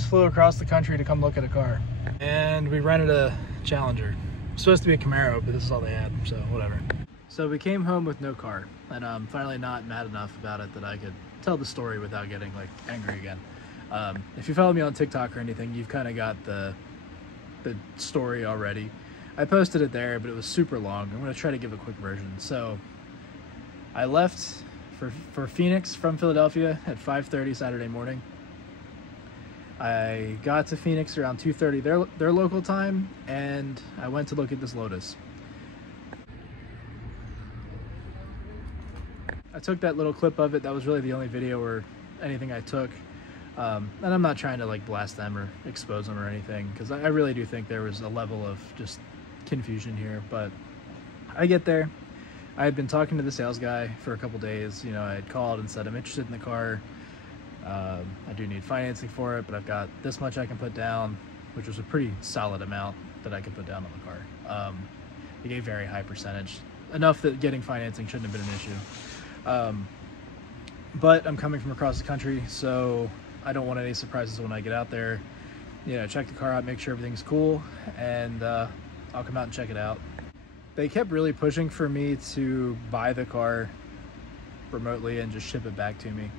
just flew across the country to come look at a car. And we rented a Challenger. It's supposed to be a Camaro, but this is all they had, so whatever. So we came home with no car, and I'm finally not mad enough about it that I could tell the story without getting like angry again. If you follow me on TikTok or anything, you've kind of got the story already. I posted it there, but it was super long. I'm going to try to give a quick version. So I left for Phoenix from Philadelphia at 5:30 Saturday morning. I got to Phoenix around 2:30 their local time, and I went to look at this Lotus. I took that little clip of it. That was really the only video or anything I took. And I'm not trying to like blast them or expose them or anything, because I really do think there was a level of just confusion here. But I get there. I had been talking to the sales guy for a couple days. You know, I had called and said I'm interested in the car. I do need financing for it, but I've got this much I can put down, which was a pretty solid amount that I could put down on the car. They gave very high percentage, enough that getting financing shouldn't have been an issue. But I'm coming from across the country, so I don't want any surprises when I get out there. You know, check the car out, make sure everything's cool, and I'll come out and check it out. They kept really pushing for me to buy the car remotely and just ship it back to me.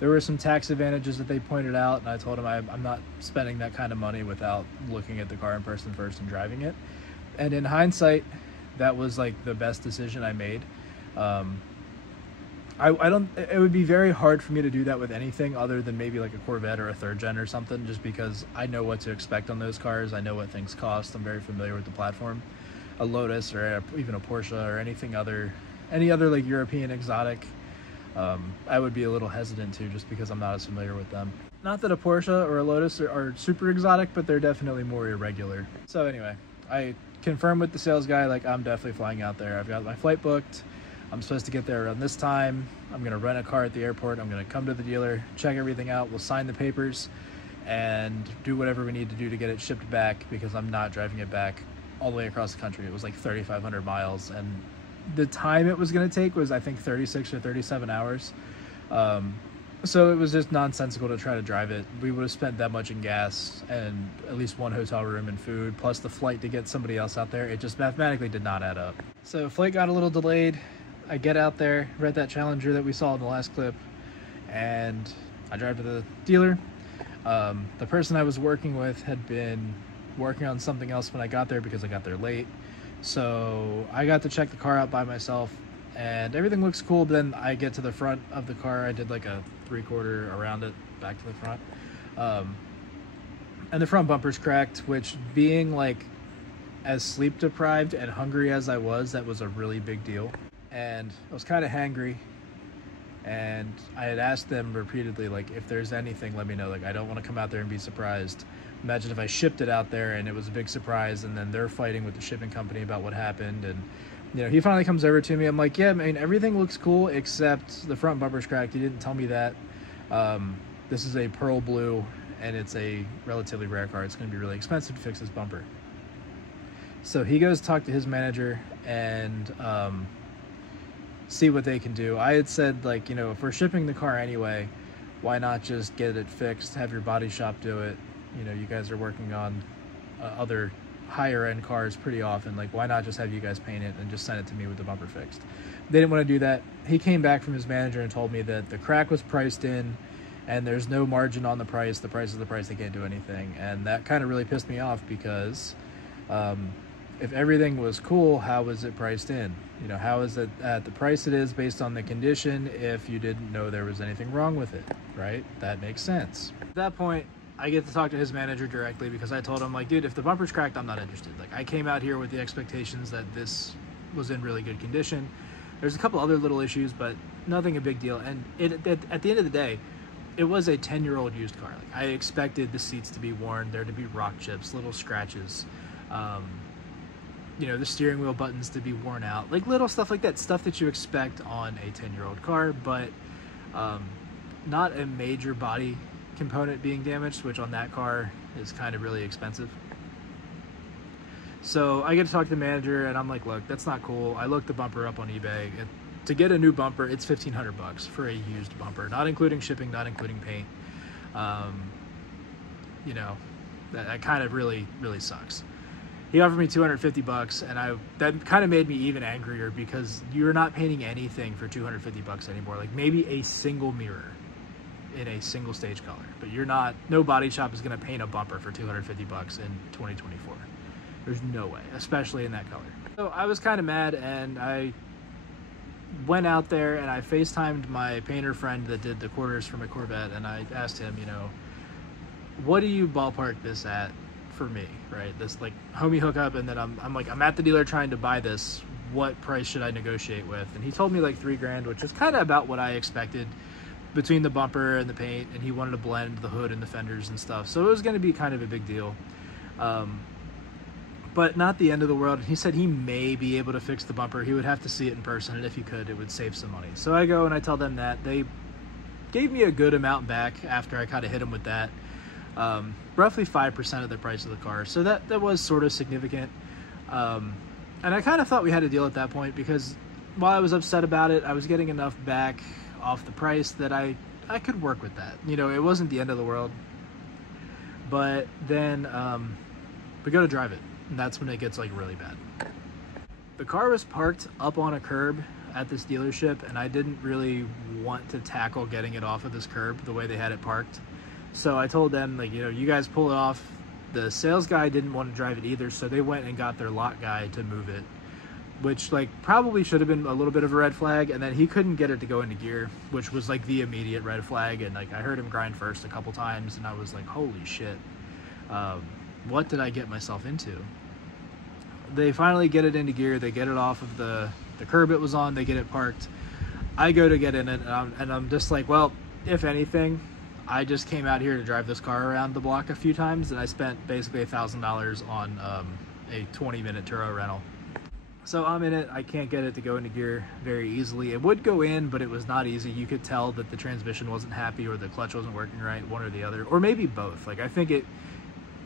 There were some tax advantages that they pointed out, and I told them I'm not spending that kind of money without looking at the car in person first and driving it. And in hindsight, that was like the best decision I made. It would be very hard for me to do that with anything other than maybe like a Corvette or a third gen or something, just because I know what to expect on those cars. I know what things cost. I'm very familiar with the platform. A Lotus or even a Porsche or any other like European exotic, I would be a little hesitant to, just because I'm not as familiar with them. Not that a Porsche or a Lotus are super exotic, but they're definitely more irregular. So anyway, I confirmed with the sales guy, like, I'm definitely flying out there. I've got my flight booked. I'm supposed to get there around this time. I'm going to rent a car at the airport. I'm going to come to the dealer, check everything out. We'll sign the papers and do whatever we need to do to get it shipped back, because I'm not driving it back all the way across the country. It was like 3,500 miles, and the time it was going to take was, I think, 36 or 37 hours. So it was just nonsensical to try to drive it. We would have spent that much in gas and at least one hotel room and food, plus the flight to get somebody else out there. It just mathematically did not add up. So flight got a little delayed. I get out there, rent that Challenger that we saw in the last clip, and I drive to the dealer. The person I was working with had been working on something else when I got there, because I got there late. So I got to check the car out by myself, and everything looks cool. But then I get to the front of the car. I did like a 3/4 around it back to the front. And the front bumper's cracked, which, being like as sleep deprived and hungry as I was, that was a really big deal. And I was kind of hangry, and I had asked them repeatedly, like, if there's anything, let me know. Like, I don't want to come out there and be surprised. Imagine if I shipped it out there and it was a big surprise, and then they're fighting with the shipping company about what happened. And, you know, he finally comes over to me. I'm like, yeah, I mean, everything looks cool except the front bumper's cracked. You didn't tell me that. This is a pearl blue, and it's a relatively rare car. It's going to be really expensive to fix this bumper. So he goes to talk to his manager and see what they can do. I had said, like, you know, if we're shipping the car anyway, why not just get it fixed, have your body shop do it? You know, you guys are working on other higher end cars pretty often. Like, why not just have you guys paint it and just send it to me with the bumper fixed? They didn't want to do that. He came back from his manager and told me that the crack was priced in and there's no margin on the price. The price is the price. They can't do anything. And that kind of really pissed me off, because if everything was cool, how was it priced in? You know, how is it at the price it is based on the condition if you didn't know there was anything wrong with it, right? That makes sense. At that point, I get to talk to his manager directly, because I told him, like, dude, if the bumper's cracked, I'm not interested. Like, I came out here with the expectations that this was in really good condition. There's a couple other little issues, but nothing a big deal. And at the end of the day, it was a 10-year-old used car. Like, I expected the seats to be worn, there to be rock chips, little scratches. You know, the steering wheel buttons to be worn out, like little stuff like that, stuff that you expect on a 10-year-old car, but not a major body component being damaged, which on that car is kind of really expensive. So I get to talk to the manager, and I'm like, look, that's not cool. I looked the bumper up on eBay. To get a new bumper, it's $1,500 for a used bumper, not including shipping, not including paint. you know, that kind of really sucks. He offered me $250, and that kind of made me even angrier, because you're not painting anything for $250 anymore. Like maybe a single mirror in a single stage color, but no body shop is going to paint a bumper for $250 in 2024. There's no way, especially in that color. So I was kind of mad, and I went out there and I FaceTimed my painter friend that did the quarters for my Corvette, and I asked him, you know, what do you ballpark this at for me, right? This like homie hookup, and then I'm like, I'm at the dealer trying to buy this. What price should I negotiate with? And he told me like $3,000, which is kind of about what I expected between the bumper and the paint, and he wanted to blend the hood and the fenders and stuff. So it was going to be kind of a big deal. But not the end of the world. He said he may be able to fix the bumper. He would have to see it in person, and if he could, it would save some money. So I go and I tell them that. They gave me a good amount back after I kind of hit them with that. Roughly 5% of the price of the car. So that was sort of significant. And I kind of thought we had a deal at that point, because while I was upset about it, I was getting enough back off the price that I could work with that. You know, it wasn't the end of the world. But then we go to drive it, and that's when it gets like really bad. The car was parked up on a curb at this dealership, and I didn't really want to tackle getting it off of this curb the way they had it parked. So I told them, like, you know, you guys pull it off. The sales guy didn't want to drive it either, so they went and got their lot guy to move it, which like probably should have been a little bit of a red flag. And then he couldn't get it to go into gear, which was like the immediate red flag. And like I heard him grind first a couple times, and I was like, holy shit, what did I get myself into? They finally get it into gear. They get it off of the curb it was on. They get it parked. I go to get in it, and I'm just like, well, if anything, I just came out here to drive this car around the block a few times, and I spent basically $1,000 on a 20-minute Turo rental. So I'm in it. I can't get it to go into gear very easily. It would go in, but it was not easy. You could tell that the transmission wasn't happy, or the clutch wasn't working right, one or the other, or maybe both. Like I think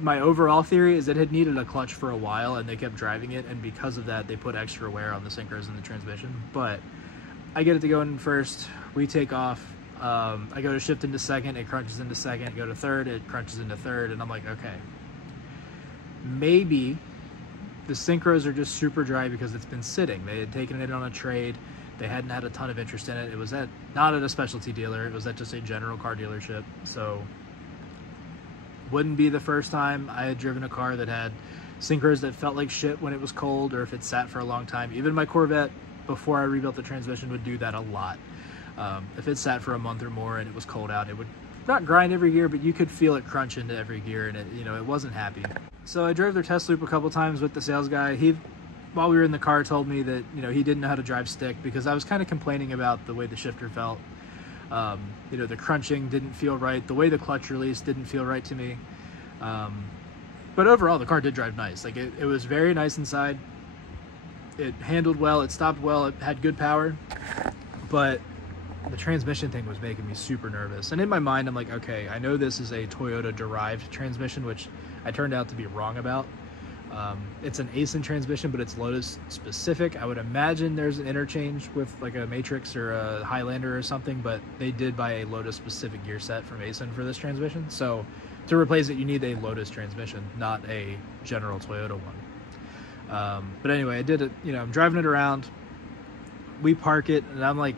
my overall theory is it had needed a clutch for a while, and they kept driving it, and because of that, they put extra wear on the synchros and the transmission. But I get it to go in first. We take off. I go to shift into second, it crunches into second. Go to third, it crunches into third, and I'm like, okay, maybe the synchros are just super dry because it's been sitting. They had taken it on a trade. They hadn't had a ton of interest in it. It was not at a specialty dealer. It was at just a general car dealership. So wouldn't be the first time I had driven a car that had synchros that felt like shit when it was cold, or if it sat for a long time. Even my Corvette, before I rebuilt the transmission, would do that a lot. If it sat for a month or more and it was cold out, it would not grind every gear, but you could feel it crunch into every gear, and it wasn't happy. So I drove their test loop a couple times with the sales guy. He, while we were in the car, told me that he didn't know how to drive stick, because I was kind of complaining about the way the shifter felt. The crunching didn't feel right. The way the clutch release didn't feel right to me. But overall, the car did drive nice. Like it was very nice inside. It handled well. It stopped well. It had good power, but the transmission thing was making me super nervous. And in my mind, I'm like, okay, I know this is a Toyota derived transmission, which I turned out to be wrong about. It's an Aisin transmission, but it's Lotus specific. I would imagine there's an interchange with like a Matrix or a Highlander or something, but they did buy a Lotus specific gear set from Aisin for this transmission. So to replace it, you need a Lotus transmission, not a general Toyota one. But anyway, I did it, I'm driving it around. We park it, and I'm like,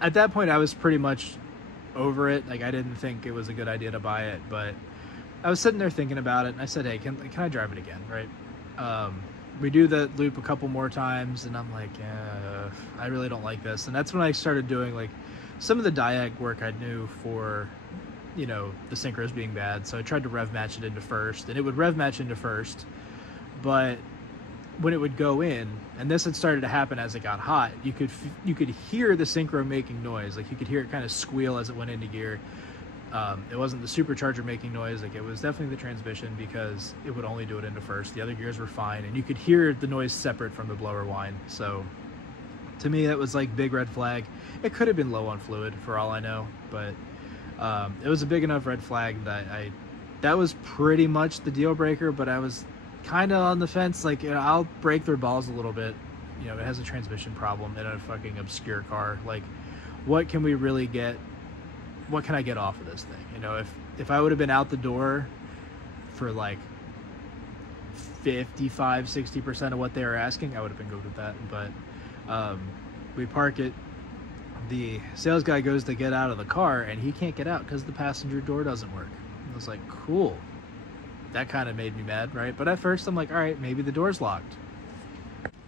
at that point, I was pretty much over it. Like, I didn't think it was a good idea to buy it, but I was sitting there thinking about it, and I said, hey, can I drive it again, right? We do the loop a couple more times, and I'm like, I really don't like this. And that's when I started doing, like, some of the diag work I knew for, the synchros being bad. So I tried to rev match it into first, and it would rev match into first, but when it would go in, and this had started to happen as it got hot, you could hear the synchro making noise. Like you could hear it kind of squeal as it went into gear. It wasn't the supercharger making noise. Like it was definitely the transmission, because it would only do it into first. The other gears were fine, and you could hear the noise separate from the blower whine. So to me, that was like big red flag. It could have been low on fluid for all I know, but it was a big enough red flag that that was pretty much the deal breaker. But I was kind of on the fence. Like, I'll break their balls a little bit. It has a transmission problem in a fucking obscure car. Like, what can we really get? What can I get off of this thing? If I would have been out the door for like 55-60% of what they were asking, I would have been good with that. But we park it. The sales guy goes to get out of the car and he can't get out because the passenger door doesn't work. I was like, cool. That kind of made me mad, right? But at first I'm like, all right, maybe the door's locked.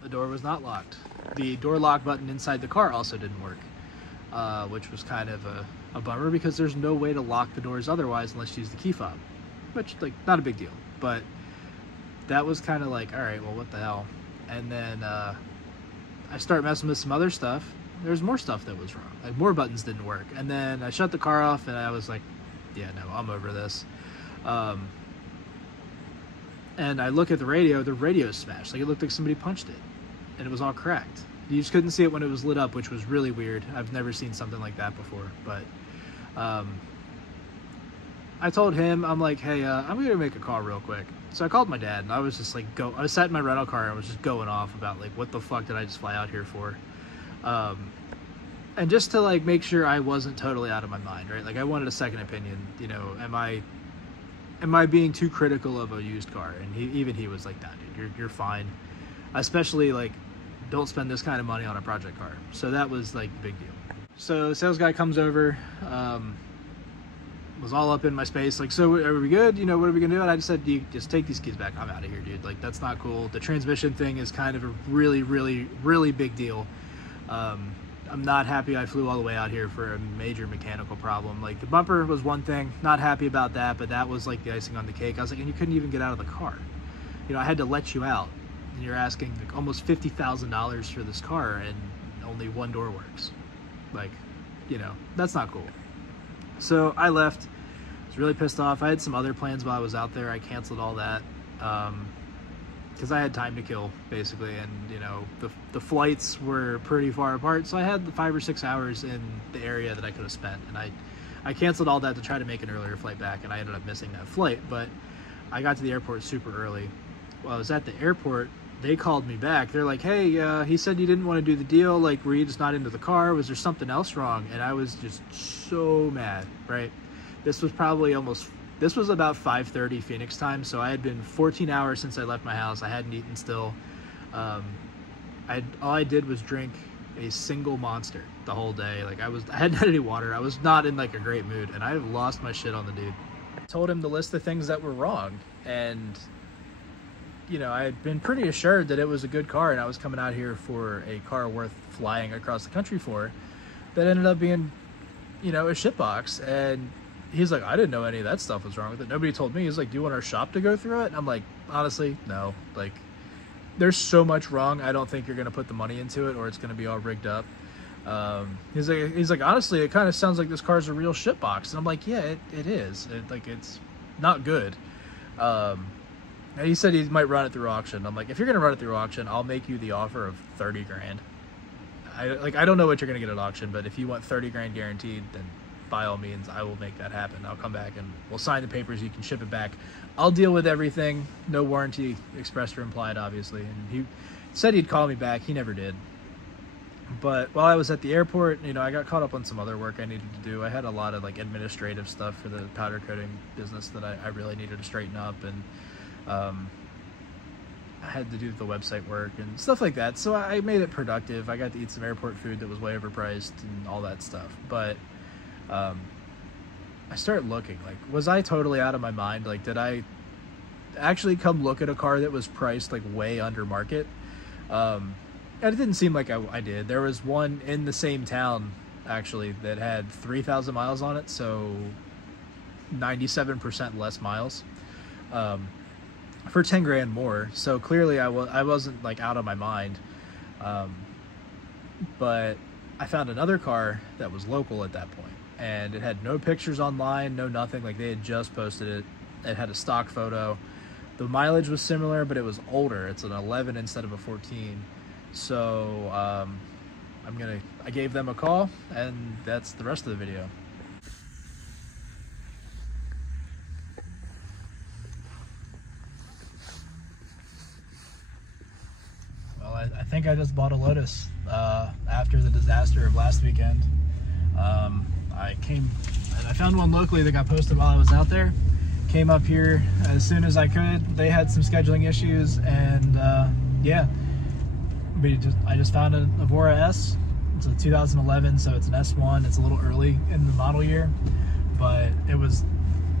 The door was not locked. The door lock button inside the car also didn't work, which was kind of a bummer because there's no way to lock the doors otherwise unless you use the key fob, which, like, not a big deal. But that was kind of like, all right, well, what the hell? And then I start messing with some other stuff. There's more stuff that was wrong. Like, more buttons didn't work. And then I shut the car off and I was like, yeah, no, I'm over this. And I look at the radio's smashed. Like, it looked like somebody punched it and it was all cracked. You just couldn't see it when it was lit up, which was really weird. I've never seen something like that before. But I told him, I'm like, hey, I'm gonna make a call real quick. So I called my dad and I was just like, I was sat in my rental car and I was just going off about, like, what the fuck did I just fly out here for? And just to, like, make sure I wasn't totally out of my mind, right? Like, I wanted a second opinion. You know, am I being too critical of a used car? And even he was like, nah, dude, you're fine. Especially, like, don't spend this kind of money on a project car. So that was, like, the big deal. So the sales guy comes over, was all up in my space, like, so are we good? You know, what are we gonna do? And I just said, you just take these keys back. I'm out of here, dude. Like, that's not cool. The transmission thing is kind of a really, really, really big deal. I'm not happy I flew all the way out here for a major mechanical problem. Like, the bumper was one thing, not happy about that, but that was like the icing on the cake. I was like, and you couldn't even get out of the car. You know, I had to let you out, and you're asking like almost $50,000 for this car, and only one door works. Like, you know, that's not cool. So I left. I was really pissed off. I had some other plans while I was out there. I canceled all that. Because I had time to kill, basically, and, you know, the flights were pretty far apart, so I had the 5 or 6 hours in the area that I could have spent, and I canceled all that to try to make an earlier flight back, and I ended up missing that flight. But I got to the airport super early. While I was at the airport, they called me back. They're like, hey, he said you didn't want to do the deal. Like, were you just not into the car? Was there something else wrong? And I was just so mad, right? This was about 5:30 Phoenix time, so I had been 14 hours since I left my house. I hadn't eaten still. All I did was drink a single Monster the whole day. Like, I hadn't had any water. I was not in, like, a great mood, and I lost my shit on the dude. I told him to list the things that were wrong, and, you know, I had been pretty assured that it was a good car, and I was coming out here for a car worth flying across the country for, that ended up being, you know, a shitbox. And he's like, I didn't know any of that stuff was wrong with it. Nobody told me. He's like, do you want our shop to go through it? And I'm like, honestly, no. Like, there's so much wrong. I don't think you're going to put the money into it, or it's going to be all rigged up. He's like, honestly, it kind of sounds like this car's a real shitbox. And I'm like, yeah, it is. It's not good. And he said he might run it through auction. I'm like, if you're going to run it through auction, I'll make you the offer of 30 grand. I don't know what you're going to get at auction, but if you want 30 grand guaranteed, then by all means, I will make that happen. I'll come back and we'll sign the papers. You can ship it back. I'll deal with everything. No warranty expressed or implied, obviously. And he said he'd call me back. He never did. But while I was at the airport, you know, I got caught up on some other work I needed to do. I had a lot of, like, administrative stuff for the powder coating business that I really needed to straighten up. And I had to do the website work and stuff like that. So I made it productive. I got to eat some airport food that was way overpriced and all that stuff. But I started looking, like, was I totally out of my mind? Like, did I actually come look at a car that was priced, like, way under market? And it didn't seem like I did. There was one in the same town, actually, that had 3,000 miles on it, so 97% less miles, for 10 grand more. So clearly I wasn't, like, out of my mind. But I found another car that was local at that point, and it had no pictures online, no nothing. Like, they had just posted it. It had a stock photo. The mileage was similar, but it was older. It's an 11 instead of a 14. So I gave them a call, and that's the rest of the video. Well, I think I just bought a Lotus after the disaster of last weekend. I found one locally that got posted while I was out there. came up here as soon as I could. They had some scheduling issues, and yeah, I just found an Evora S. It's a 2011, so it's an S1. It's a little early in the model year, but it was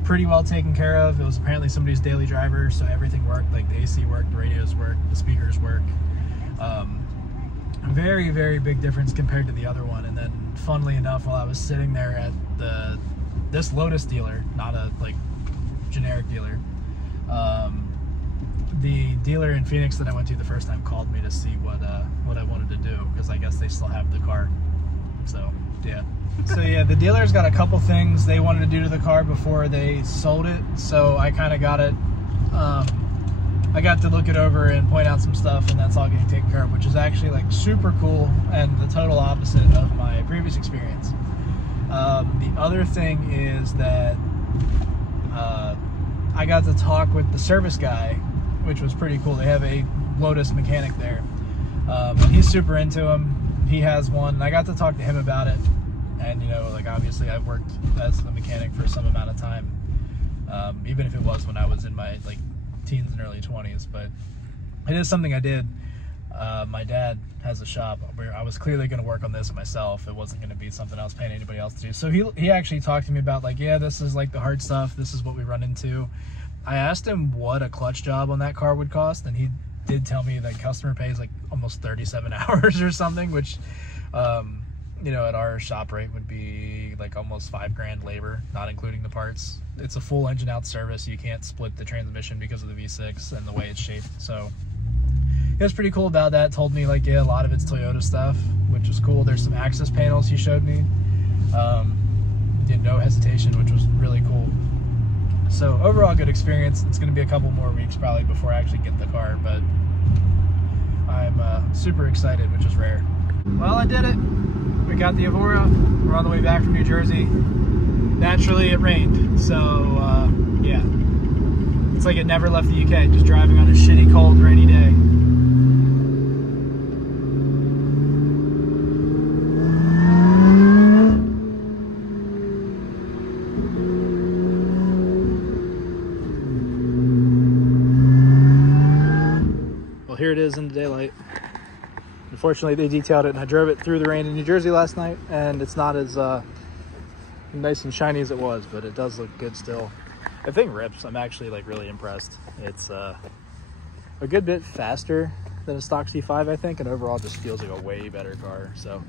pretty well taken care of. It was apparently somebody's daily driver, so everything worked. Like the AC worked, the radios worked, the speakers work. Very, very big difference compared to the other one. And then, funnily enough, while I was sitting there at this Lotus dealer, not a like generic dealer, the dealer in Phoenix that I went to the first time called me to see what I wanted to do, because I guess they still have the car. So yeah. So yeah, the dealer's got a couple things they wanted to do to the car before they sold it. So I kind of got it. I got to look it over and point out some stuff, and that's all getting taken care of, which is actually like super cool and the total opposite of my previous experience. The other thing is that I got to talk with the service guy, which was pretty cool. They have a Lotus mechanic there. He's super into them. He has one, and I got to talk to him about it. And, you know, like, obviously I've worked as a mechanic for some amount of time, even if it was when I was in my, like, teens and early 20s, but it is something I did. My dad has a shop where I was clearly going to work on this myself. It wasn't going to be something I was paying anybody else to do. So he actually talked to me about, like, yeah, this is like the hard stuff. This is what we run into. I asked him what a clutch job on that car would cost, and he did tell me that customer pays like almost 37 hours or something, which, you know, at our shop rate would be like almost $5,000 labor, not including the parts. It's a full engine out service. You can't split the transmission because of the V6 and the way it's shaped. So it was pretty cool about that. Told me, like, yeah, a lot of it's Toyota stuff, which was cool. There's some access panels he showed me. Did no hesitation, which was really cool. So overall, good experience. It's going to be a couple more weeks probably before I actually get the car, but I'm super excited, which is rare. Well, I did it. We got the Evora. We're on the way back from New Jersey. Naturally, it rained, so yeah. It's like it never left the UK, just driving on a shitty, cold, rainy day. Well, here it is in the daylight. Unfortunately, they detailed it, and I drove it through the rain in New Jersey last night, and it's not as nice and shiny as it was, but it does look good still. The thing rips. I'm actually like really impressed. It's a good bit faster than a stock C5, I think, and overall just feels like a way better car. So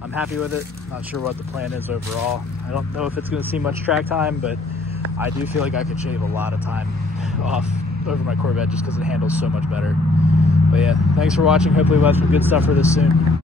I'm happy with it. Not sure what the plan is overall. I don't know if it's going to see much track time, but I do feel like I could shave a lot of time off over my Corvette just because it handles so much better. But yeah, thanks for watching. Hopefully we'll have some good stuff for this soon.